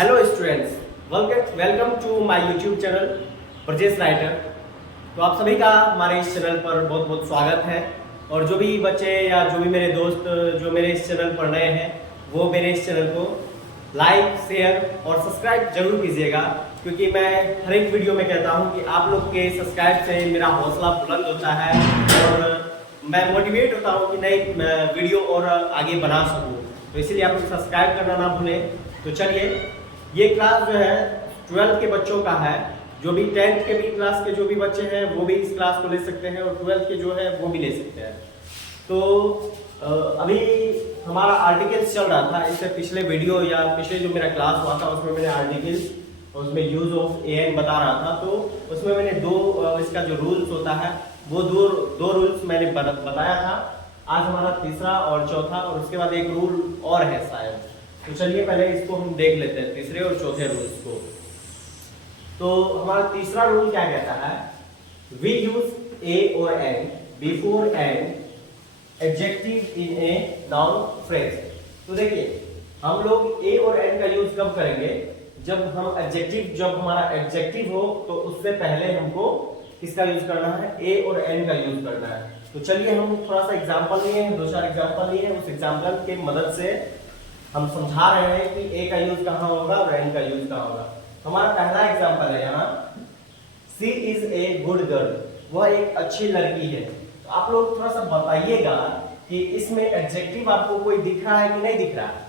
Hello students, welcome to my YouTube channel Brajesh writer. तो आप सभी का हमारे इस चैनल पर बहुत बहुत स्वागत है। और जो भी बच्चे या जो भी मेरे दोस्त जो मेरे इस चैनल पर नए हैं वो मेरे इस चैनल को लाइक, शेयर और सब्सक्राइब जरूर कीजिएगा, क्योंकि मैं हर एक वीडियो में कहता हूं कि आप लोग के सब्सक्राइब से मेरा हौसला बुलंद होता है और मैं मोटिवेट होता हूं कि नई वीडियो और आगे बना सकूं। तो इसीलिए आप लोग सब्सक्राइब करना ना भूलें। तो चलिए, ये क्लास जो है 12th के बच्चों का है। जो भी 10th के भी क्लास के जो भी बच्चे हैं वो भी इस क्लास को ले सकते हैं और 12th के जो है वो भी ले सकते हैं। तो अभी हमारा आर्टिकल्स चल रहा था। इससे पिछले वीडियो या पिछले जो मेरा क्लास हुआ था उसमें मैंने आर्टिकल्स और उसमें यूज ऑफ एन बता रहा था। तो उसमें मैंने इसका जो रूल्स होता है वो दो रूल्स मैंने बताया था। आज हमारा तीसरा और चौथा, और उसके बाद एक रूल और है शायद। तो चलिए पहले इसको हम देख लेते हैं, तीसरे और चौथे रूल्स को। तो हमारा तीसरा रूल क्या कहता है? वी यूज ए और an before an adjective in a noun phrase. तो देखिए, हम लोग ए और एन का यूज कब करेंगे? जब हमारा एडजेक्टिव हो तो उससे पहले हमको किसका यूज करना है? ए और एन का यूज करना है। तो चलिए हम थोड़ा सा एग्जांपल लिए हैं, 2-4 एग्जांपल लिए हैं। उस एग्जांपल के मदद से हम समझा रहे हैं कि ए का यूज कहाँ होगा और एन का यूज कहाँ होगा। हमारा पहला एग्जांपल है यहाँ, सी इज ए गुड गर्ल। वह एक अच्छी लड़की है। तो आप लोग थोड़ा सा बताइएगा कि इसमें एडजेक्टिव आपको कोई दिख रहा है कि नहीं दिख रहा है?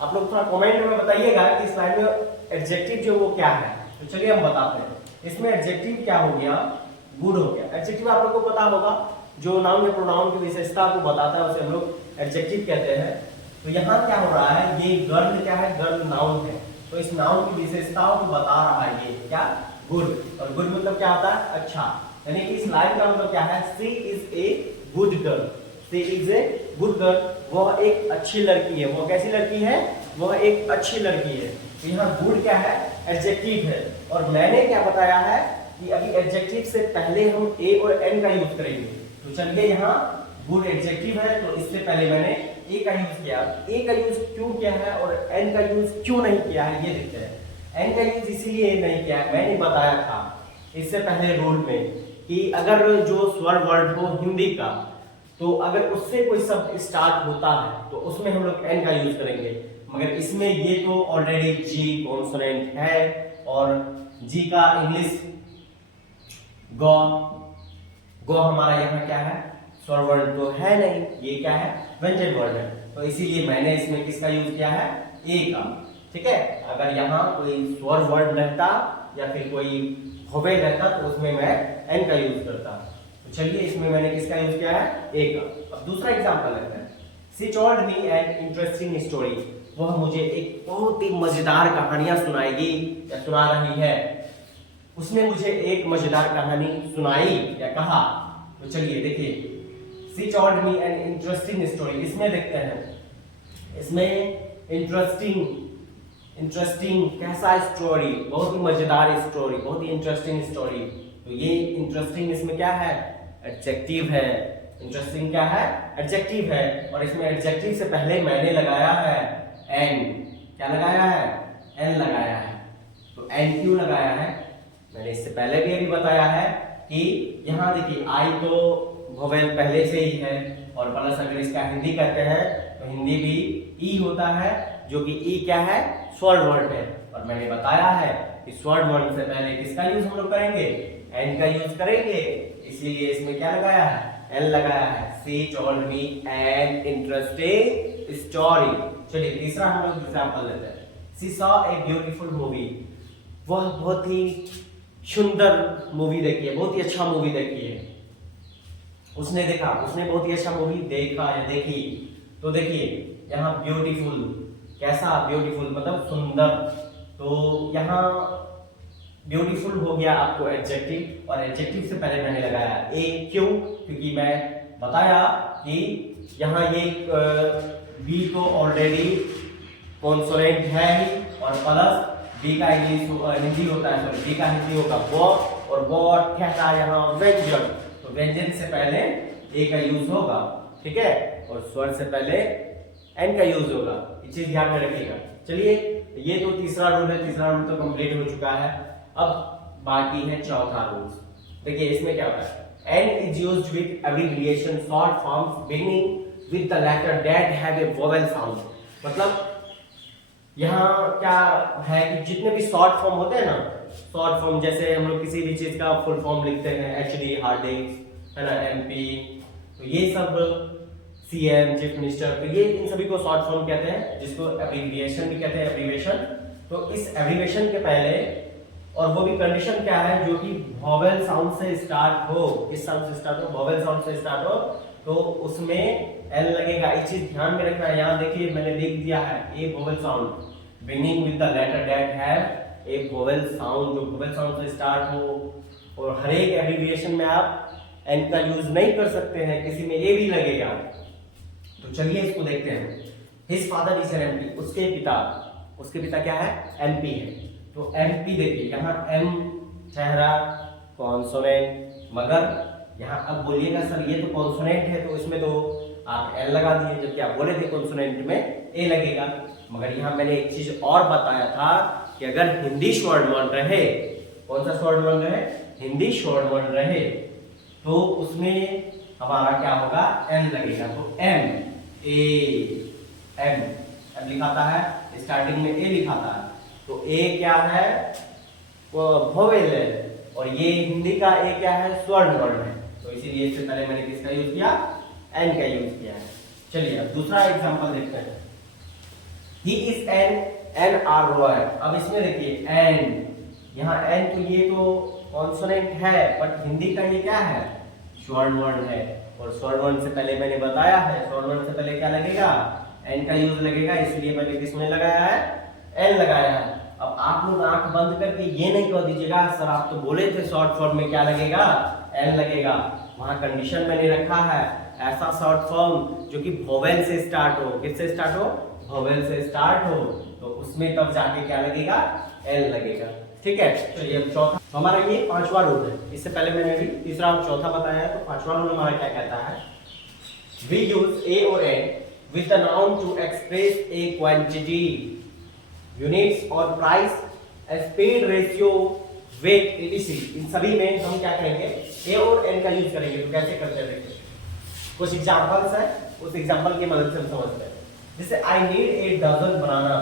आप लोग थोड़ा कमेंट में बताइएगा कि इस लाइन में एडजेक्टिव जो वो क्या है। तो चलिए हम बताते हैं। इसमें एडजेक्टिव क्या हो गया? गुड हो गया। एडजेक्टिव आप लोग को पता होगा, जो नाउन या प्रोनाउन की विशेषता को बताता है उसे हम लोग एडजेक्टिव कहते हैं। तो यहाँ क्या हो रहा है? ये गर्ल क्या है? गर्ल नाउन है। तो इस नाउन की विशेषताओं को बता रहा है ये क्या? गुड। और गुड मतलब क्या होता है? अच्छा। यानी कि इस लाइन का मतलब क्या है? She is a good girl. She is a good girl. वह एक अच्छी लड़की है। वह कैसी लड़की है? वह एक अच्छी लड़की है। तो यहाँ गुड क्या है? एडजेक्टिव है। और मैंने क्या बताया है कि अभी एडजेक्टिव से पहले हम ए और एन का यूज करेंगे। तो चलिए, यहाँ गुड एडजेक्टिव है तो इससे पहले मैंने ए का यूज किया। ए का यूज क्यों किया है और एन का यूज क्यों नहीं किया है ये देखते हैं। एन का यूज इसीलिए नहीं किया है, मैंने बताया था इससे पहले रूल में कि अगर जो स्वर वर्ड हो हिंदी का, तो अगर उससे कोई शब्द स्टार्ट होता है तो उसमें हम लोग एन का यूज करेंगे। मगर इसमें ये तो ऑलरेडी जी कॉन्सोनेंट है और जी का इंग्लिश गो हमारा यहाँ क्या है? स्वर वर्ड तो है नहीं, ये क्या है? व्यंजन वर्ड है। तो इसीलिए मैंने इसमें किसका यूज किया है? ए का। ठीक है, अगर यहाँ कोई स्वर वर्ड रहता या फिर कोई वोवेल रहता तो उसमें मैं एन का यूज करता। तो चलिए, इसमें मैंने किसका यूज किया है? ए का। अब दूसरा एग्जांपल लेते हैं। She told me an interesting story. वह मुझे एक बहुत ही मजेदार कहानियां सुनाएगी या सुना रही है। उसने मुझे एक मजेदार कहानी सुनाई या कहा। तो चलिए देखिए, she told me an interesting story. इसमें देखते हैं, इसमें इंटरेस्टिंग कैसा स्टोरी? बहुत ही मजेदार स्टोरी, बहुत ही इंटरेस्टिंग स्टोरी। तो ये इंटरेस्टिंग इसमें क्या है? एडजेक्टिव है। इंटरेस्टिंग क्या है? एडजेक्टिव है। और इसमें एडजेक्टिव से पहले मैंने लगाया है एन। क्या लगाया है? एन लगाया है। तो एन क्यों लगाया है? मैंने इससे पहले भी अभी बताया है कि यहाँ देखिए, आई तो वोवेल पहले से ही है और प्लस अगर इसका हिंदी करते हैं तो हिंदी भी ई होता है, जो कि ई क्या है? स्वर वर्ड है। और मैंने बताया है कि स्वर वर्ड से पहले किसका यूज हम लोग करेंगे? एन का यूज करेंगे। इसीलिए इसमें क्या लगाया है? एन लगाया है। She told me an interesting story. चलिए तीसरा हम लोग एग्जांपल लेते हैं। She saw a beautiful movie. वह बहुत ही सुंदर मूवी देखी है, बहुत ही अच्छा मूवी देखी है। उसने देखा, उसने बहुत ही अच्छा मूवी देखा या देखी। तो देखिए यहाँ ब्यूटीफुल, कैसा? ब्यूटीफुल मतलब सुंदर। तो यहाँ ब्यूटीफुल हो गया आपको एडजेक्टिव, और एडजेक्टिव से पहले मैंने लगाया ए। क्यों? क्योंकि मैं बताया कि यहाँ ये बी तो ऑलरेडी कॉन्सोनेंट है ही, और प्लस बी का इंग्लिश हिंदी होता है, सॉरी बी का हिंदी होगा वो, और वो कहता है यहाँ व्यंजन। तो व्यंजन से पहले ए का यूज होगा। ठीक है, और स्वर से पहले एन का यूज होगा। ये चीज ध्यान में रखिएगा। चलिए ये तो तीसरा रूल है, तीसरा रूल तो कंप्लीट हो चुका है। अब बाकी है चौथा रूल। देखिए इसमें क्या होता है, an is used with abbreviation short forms beginning with the letter that have a vowel sound. मतलब यहाँ क्या है कि जितने भी शॉर्ट फॉर्म होते हैं ना, शॉर्ट फॉर्म जैसे हम लोग किसी भी चीज का फुल फॉर्म लिखते हैं, एचडी हार्ड डिस्क है ना, एमपी, तो ये सब सीएम चीफ मिनिस्टर, तो ये इन सभी को शॉर्ट फॉर्म कहते हैं, जिसको एब्रिविएशन भी कहते हैं, एब्रिविएशन। तो इस एब्रिविएशन के पहले, और वो भी कंडीशन क्या है, जो कि वोवेल साउंड से स्टार्ट हो, इस साउंड से स्टार्ट हो, वोवेल साउंड से स्टार्ट हो, तो उसमें एल लगेगा। एक चीज ध्यान में रखना है, यहाँ देखिए मैंने लिख दिया है a vowel sound beginning with the letter that have a vowel sound, जो वोवेल साउंड से स्टार्ट हो। और हर एक एब्रिविएशन में आप एन का यूज नहीं कर सकते हैं, किसी में ए भी लगेगा। तो चलिए इसको देखते हैं। His father is an MP, उसके पिता क्या है, एमपी है। तो एमपी देखिए यहाँ एम ठहरा कॉन्सोनेंट, मगर यहाँ अब बोलिएगा सर ये तो कॉन्सोनेंट है, तो इसमें तो आप एल लगा दिए, जबकि आप बोले थे कॉन्सोनेंट में ए लगेगा। मगर यहाँ मैंने एक चीज और बताया था कि अगर हिंदी स्वर्ण वर्ण रहे, कौन सा स्वर्ण वर्ण रहे, हिंदी स्वर्ण वर्ण रहे, तो उसमें हमारा क्या होगा, एन लगेगा। तो एम ए एम एम लिखाता है, स्टार्टिंग में ए लिखाता है, तो ए क्या है, वो वोवेल है, और ये हिंदी का ए क्या है, स्वर्ण वर्ण है। तो इसीलिए इससे पहले मैंने किसका यूज किया, एन का यूज किया है। चलिए अब दूसरा एग्जांपल देखते हैं। He is an R Roy. अब इसमें देखिए एन, यहाँ एन तो ये तो कॉन्सोनेंट है, बट हिंदी का ये क्या है, स्वर्ण वर्ण है। और स्वर्ण वर्ण से पहले मैंने बताया है, स्वर्ण वर्ण से पहले क्या लगेगा, एन का यूज लगेगा, इसलिए मैंने किसमें लगाया है, एन लगाया है। अब आप लोग आंख बंद करके ये नहीं कह दीजिएगा सर आप तो बोले थे शॉर्ट फॉर्म में क्या लगेगा, एन लगेगा। वहां कंडीशन मैंने रखा है, ऐसा शॉर्ट फॉर्म जो कि वोवेल से स्टार्ट हो, किससे स्टार्ट हो, वोवेल से स्टार्ट हो, तो उसमें तब जाके क्या लगेगा, एल लगेगा। ठीक है, चलिए अब चौथा, तो हमारा ये पांचवा रूल है। इससे पहले मैंने अभी तीसरा और चौथा बताया है, तो पांचवा रूल हमारा क्या कहता है, वी यूज ए और an with the noun to express a quantity, units और price, speed, ratio, weight, etc. इन सभी में हम क्या करेंगे, ए और एन का यूज करेंगे। तो कैसे करते हैं देखिए, कुछ एग्जांपल्स है, उस एग्जांपल की मदद से हम समझते हैं। जैसे आई नीड ए डजन बनाना,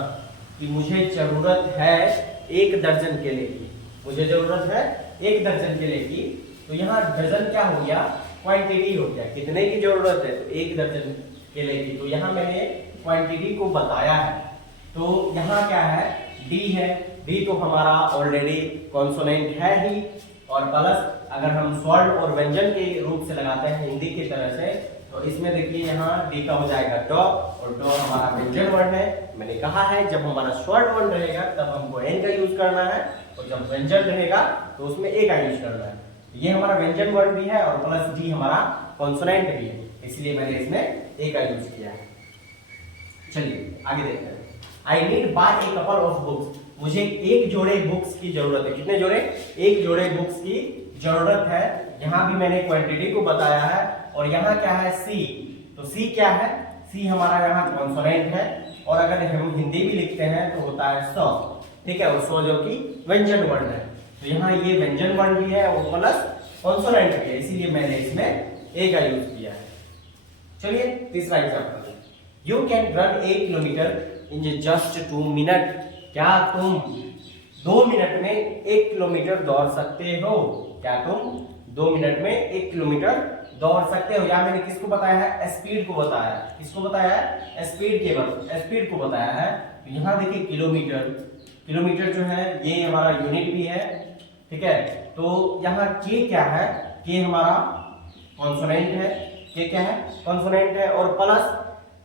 कि मुझे जरूरत है एक दर्जन केले की, मुझे जरूरत है एक दर्जन केले की। तो यहाँ डजन क्या हो गया, क्वांटिटी हो गया, कितने की जरूरत है, तो एक दर्जन केले की। तो यहाँ मैंने क्वांटिटी को बताया है। तो यहाँ क्या है, डी है, डी तो हमारा ऑलरेडी कॉन्सोनेंट है ही, और प्लस अगर हम स्वर्ण और व्यंजन के रूप से लगाते हैं हिंदी की तरह से, तो इसमें देखिए यहाँ डी का हो जाएगा ड, और ड हमारा व्यंजन वर्ण है। मैंने कहा है जब हमारा स्वर्ण वर्ण रहेगा तब हमको एन का यूज करना है, और जब व्यंजन रहेगा तो उसमें ए का यूज करना है। ये हमारा व्यंजन वर्ण भी है, और प्लस डी हमारा कॉन्सोनेंट भी है, इसलिए मैंने इसमें ए का यूज किया है। चलिए आगे देखते हैं। I need bye a couple of books, मुझे एक जोड़े बुक्स की जरूरत है। कितने जोड़े, एक जोड़े बुक्स की जरूरत है। यहाँ भी मैंने क्वांटिटी को बताया है। और यहाँ क्या है, सी, तो सी क्या है, सी हमारा यहाँ कॉन्सोनेंट है, और अगर हम हिंदी भी लिखते हैं तो होता है सौ। ठीक है, और सौ जो कि व्यंजन वर्ण है, तो यहाँ ये व्यंजन वर्ण भी है और प्लस कॉन्सोनेंट भी है, इसीलिए मैंने इसमें ए का यूज किया है। चलिए तीसरा example, you can run 8 kilometre in just 2 minute, क्या तुम 2 मिनट में 1 किलोमीटर दौड़ सकते हो, क्या तुम 2 मिनट में 1 किलोमीटर दौड़ सकते हो। या मैंने किसको बताया है, स्पीड को बताया है। किसको बताया है, स्पीड, केवल स्पीड को बताया है। तो यहाँ देखिए किलोमीटर, किलोमीटर जो है ये हमारा यूनिट भी है। ठीक है, तो यहाँ के क्या है, के हमारा कॉन्सोनेंट है, के क्या है, कॉन्सोनेंट है, और प्लस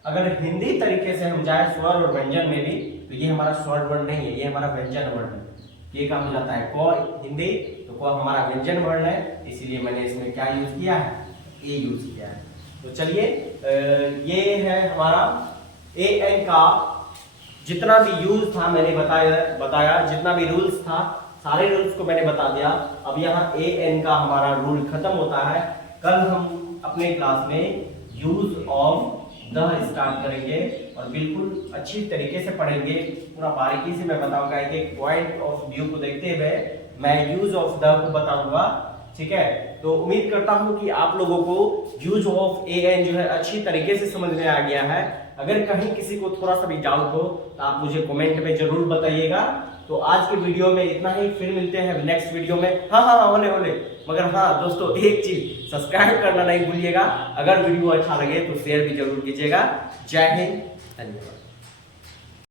अगर हिंदी तरीके से हम जाए स्वर और व्यंजन में भी, तो ये हमारा स्वर वर्ण नहीं है, ये हमारा व्यंजन वर्ण है। ये का हो जाता है क हिंदी, तो क हमारा व्यंजन वर्ण है, इसीलिए मैंने इसमें क्या यूज किया है, ए यूज किया है। तो चलिए ये है हमारा ए एन का जितना भी यूज था मैंने बताया जितना भी रूल्स था सारे रूल्स को मैंने बता दिया। अब यहाँ ए एन का हमारा रूल खत्म होता है। कल हम अपने क्लास में यूज ऑफ द स्टार्ट करेंगे और बिल्कुल अच्छी तरीके से पढ़ेंगे, पूरा बारीकी से मैं बताऊंगा, एक एक पॉइंट ऑफ व्यू को देखते हुए मैं यूज ऑफ द को बताऊंगा। ठीक है, तो उम्मीद करता हूं कि आप लोगों को यूज ऑफ एन जो है अच्छी तरीके से समझ में आ गया है। अगर कहीं किसी को थोड़ा सा भी डाउट हो तो आप मुझे कमेंट में जरूर बताइएगा। तो आज के वीडियो में इतना ही, फिर मिलते हैं नेक्स्ट वीडियो में। हाँ होले मगर हाँ दोस्तों, एक चीज सब्सक्राइब करना नहीं भूलिएगा। अगर वीडियो अच्छा लगे तो शेयर भी जरूर कीजिएगा। जय हिंद, धन्यवाद।